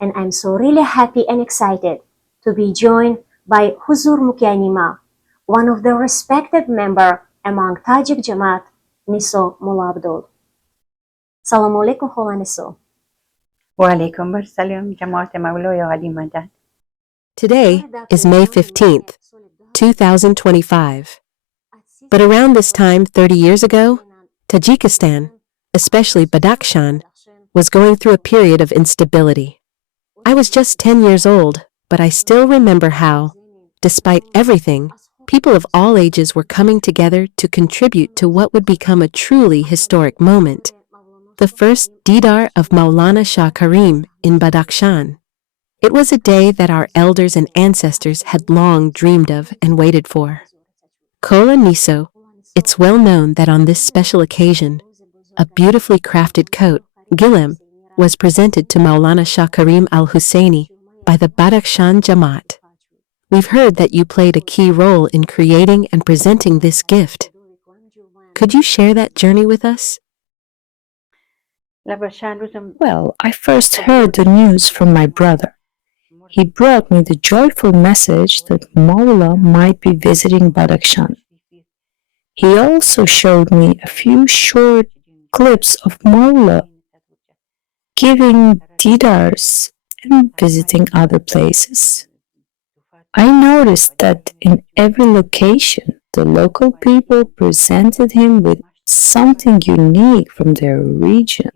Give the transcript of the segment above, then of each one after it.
and I'm so really happy and excited to be joined by Huzur Mukianima, one of the respected member among Tajik Jamaat, Niso Mulabdul. Assalamu alaikum khola Niso. وعليكم السلام جماعة مولوية غادي مدد. Today is May 15th, 2025. But around this time 30 years ago, Tajikistan, especially Badakhshan, was going through a period of instability. I was just 10 years old, but I still remember how, despite everything, people of all ages were coming together to contribute to what would become a truly historic moment, the first Didar of Maulana Shah Karim in Badakhshan. It was a day that our elders and ancestors had long dreamed of and waited for. Kola Niso, it's well known that on this special occasion, a beautifully crafted coat, gilem, was presented to Maulana Shah Karim al-Husseini by the Badakhshan Jamaat. We've heard that you played a key role in creating and presenting this gift. Could you share that journey with us? Well, I first heard the news from my brother. He brought me the joyful message that Maula might be visiting Badakhshan. He also showed me a few short clips of Maula giving didars and visiting other places. I noticed that in every location, the local people presented him with something unique from their region.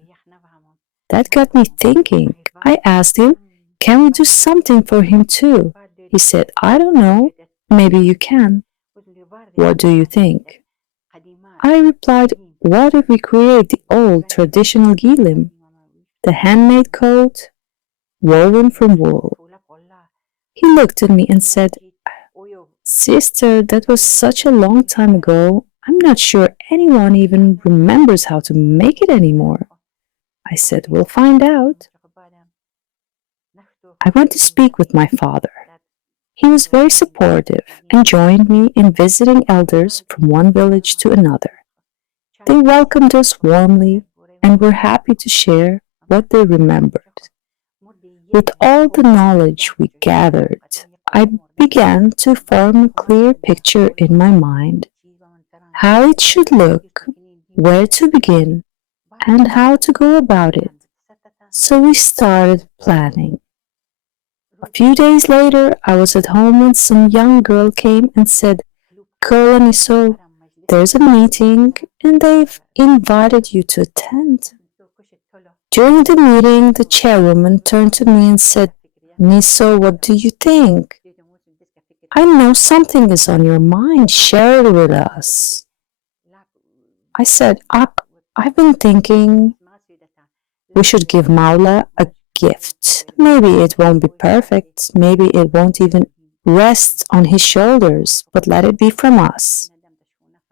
That got me thinking. I asked him, can we do something for him too? He said, I don't know, maybe you can. What do you think? I replied, what if we create the old traditional gilim, the handmade coat, woven from wool? He looked at me and said, Sister, that was such a long time ago, I'm not sure anyone even remembers how to make it anymore. I said, we'll find out. I went to speak with my father. He was very supportive and joined me in visiting elders from one village to another. They welcomed us warmly and were happy to share what they remembered. With all the knowledge we gathered, I began to form a clear picture in my mind, how it should look, where to begin, and how to go about it. So we started planning. A few days later, I was at home when some young girl came and said, Kola Niso, there's a meeting and they've invited you to attend. During the meeting, the chairwoman turned to me and said, Niso, what do you think? I know something is on your mind. Share it with us. I said, I've been thinking we should give Maula a gift. Maybe it won't be perfect. Maybe it won't even rest on his shoulders, but let it be from us.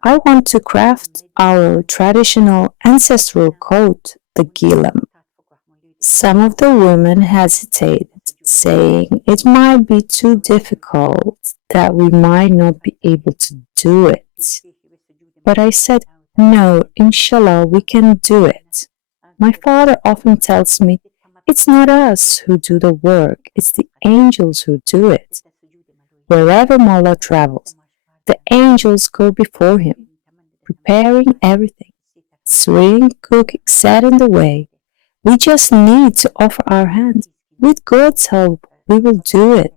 I want to craft our traditional ancestral coat, the gilem. Some of the women hesitated, saying it might be too difficult, that we might not be able to do it. But I said, no, inshallah, we can do it. My father often tells me, it's not us who do the work, it's the angels who do it. Wherever Mullah travels, the angels go before him, preparing everything. Sewing, cooking, set in the way. We just need to offer our hands. With God's help, we will do it.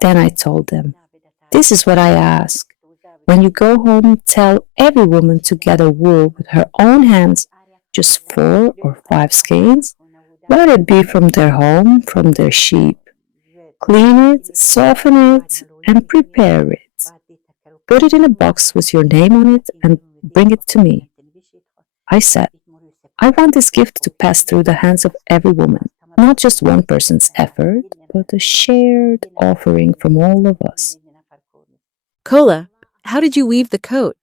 Then I told them, this is what I ask. When you go home, tell every woman to gather wool with her own hands, just 4 or 5 skeins. Let it be from their home, from their sheep. Clean it, soften it, and prepare it. Put it in a box with your name on it and bring it to me. I said, I want this gift to pass through the hands of every woman, not just one person's effort, but a shared offering from all of us. Kola, how did you weave the coat?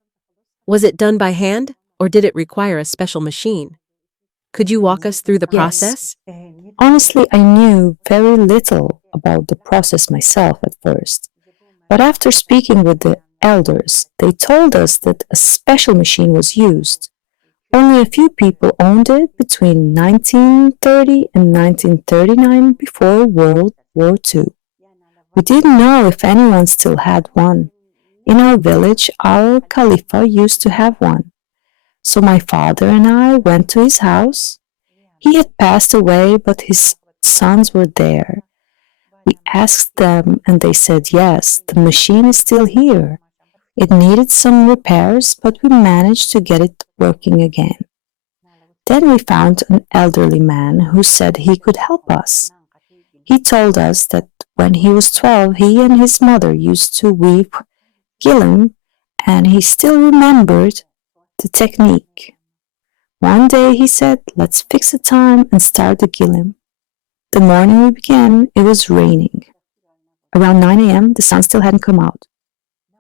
Was it done by hand, or did it require a special machine? Could you walk us through the process? Honestly, I knew very little about the process myself at first. But after speaking with the elders, they told us that a special machine was used. Only a few people owned it between 1930 and 1939 before World War II. We didn't know if anyone still had one. In our village, our Khalifa used to have one. So my father and I went to his house. He had passed away, but his sons were there. We asked them, and they said yes, the machine is still here. It needed some repairs, but we managed to get it working again. Then we found an elderly man who said he could help us. He told us that when he was 12, he and his mother used to weave gillim, and he still remembered the technique. One day he said, let's fix a time and start the gillim. The morning we began, it was raining. Around 9 a.m., the sun still hadn't come out.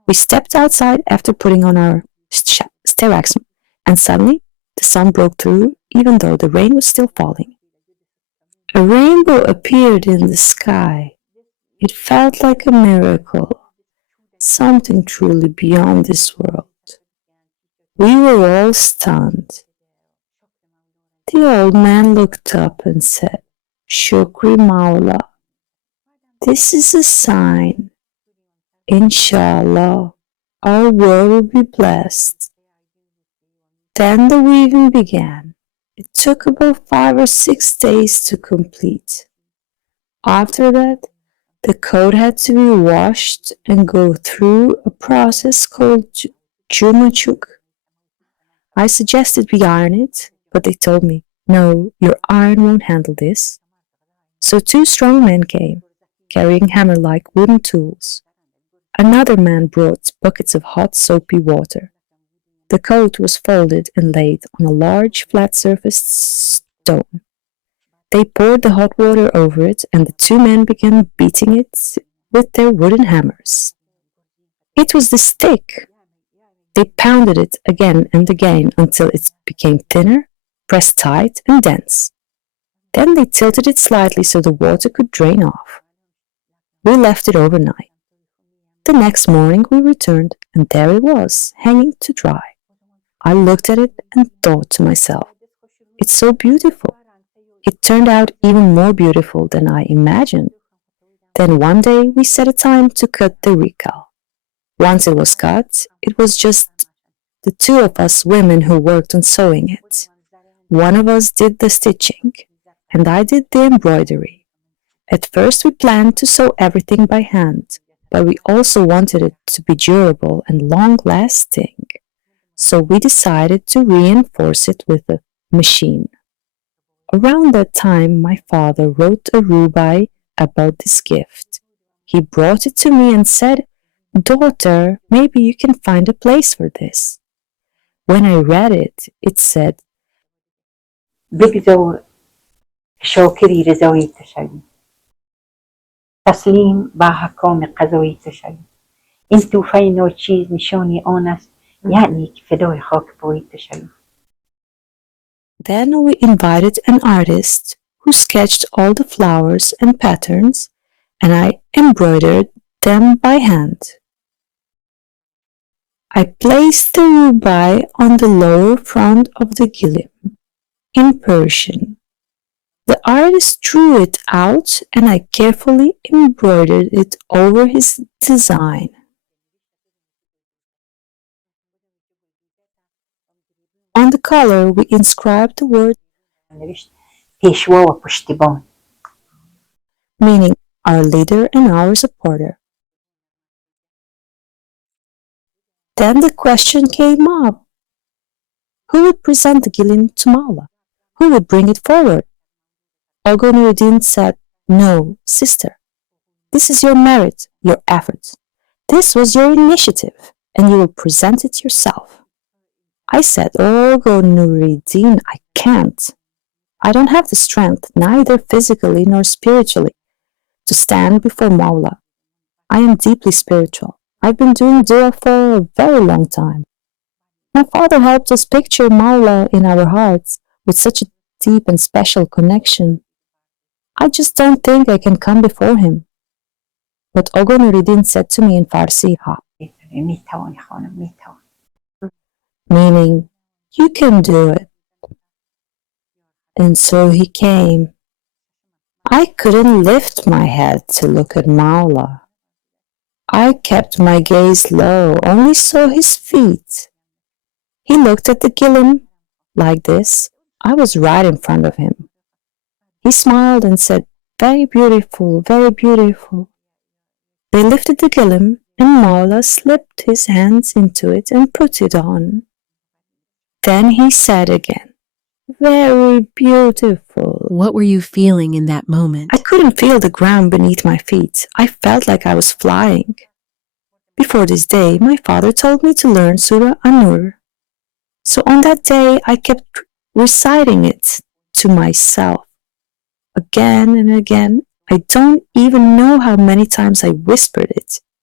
We stepped outside after putting on our steraks, and suddenly the sun broke through even though the rain was still falling. A rainbow appeared in the sky. It felt like a miracle, something truly beyond this world. We were all stunned. The old man looked up and said, Shukri Maula, this is a sign. Inshallah, our world will be blessed. Then the weaving began. It took about 5 or 6 days to complete. After that, the coat had to be washed and go through a process called jumachuk. I suggested we iron it, but they told me, no, your iron won't handle this. So 2 strong men came, carrying hammer-like wooden tools. Another man brought buckets of hot soapy water. The coat was folded and laid on a large flat-surfaced stone. They poured the hot water over it, and the 2 men began beating it with their wooden hammers. It was the stick. They pounded it again and again until it became thinner, pressed tight, and dense. Then they tilted it slightly so the water could drain off. We left it overnight. The next morning we returned, and there it was, hanging to dry. I looked at it and thought to myself, it's so beautiful. It turned out even more beautiful than I imagined. Then one day we set a time to cut the rikal. Once it was cut, it was just the 2 of us women who worked on sewing it. One of us did the stitching, and I did the embroidery. At first we planned to sew everything by hand, but we also wanted it to be durable and long-lasting. So we decided to reinforce it with a machine. Around that time, my father wrote a rubai about this gift. He brought it to me and said, Daughter, maybe you can find a place for this. When I read it, it said, بگذار شاکری رضایی تو شوی، تسلیم به احکام قضایی تو شوی. این توفه ناچیز نشانی آن است، یعنی که فدای خاک پای تو شوی. Then we invited an artist who sketched all the flowers and patterns, and I embroidered them by hand. I placed the rubai on the lower front of the gillim in Persian. The artist drew it out, and I carefully embroidered it over his design. On the collar, we inscribed the word نوشت پیشوا و پشتیبان. meaning our leader and our supporter. Then the question came up. Who would present the gillim to Mawla? Who would bring it forward? Ogo Nuruddin said, No, sister. This is your merit, your effort. This was your initiative, and you will present it yourself. I said, Ogo Nuruddin, I can't. I don't have the strength, neither physically nor spiritually, to stand before Mawla. I am deeply spiritual. I've been doing dua for a very long time. My father helped us picture Mawla in our hearts with such a deep and special connection. I just don't think I can come before him. But Ogo Nuruddin said to me in Farsi, میتوانی خانم، میتوانی. meaning, You can do it. And so he came. I couldn't lift my head to look at Maula. I kept my gaze low, only saw his feet. He looked at the gillim like this. I was right in front of him. He smiled and said, very beautiful, very beautiful. They lifted the gillim and Maula slipped his hands into it and put it on. Then he said again, very beautiful. What were you feeling in that moment? I couldn't feel the ground beneath my feet. I felt like I was flying. Before this day, my father told me to learn Surah An-Nur. So on that day, I kept reciting it to myself again and again. I don't even know how many times I whispered it.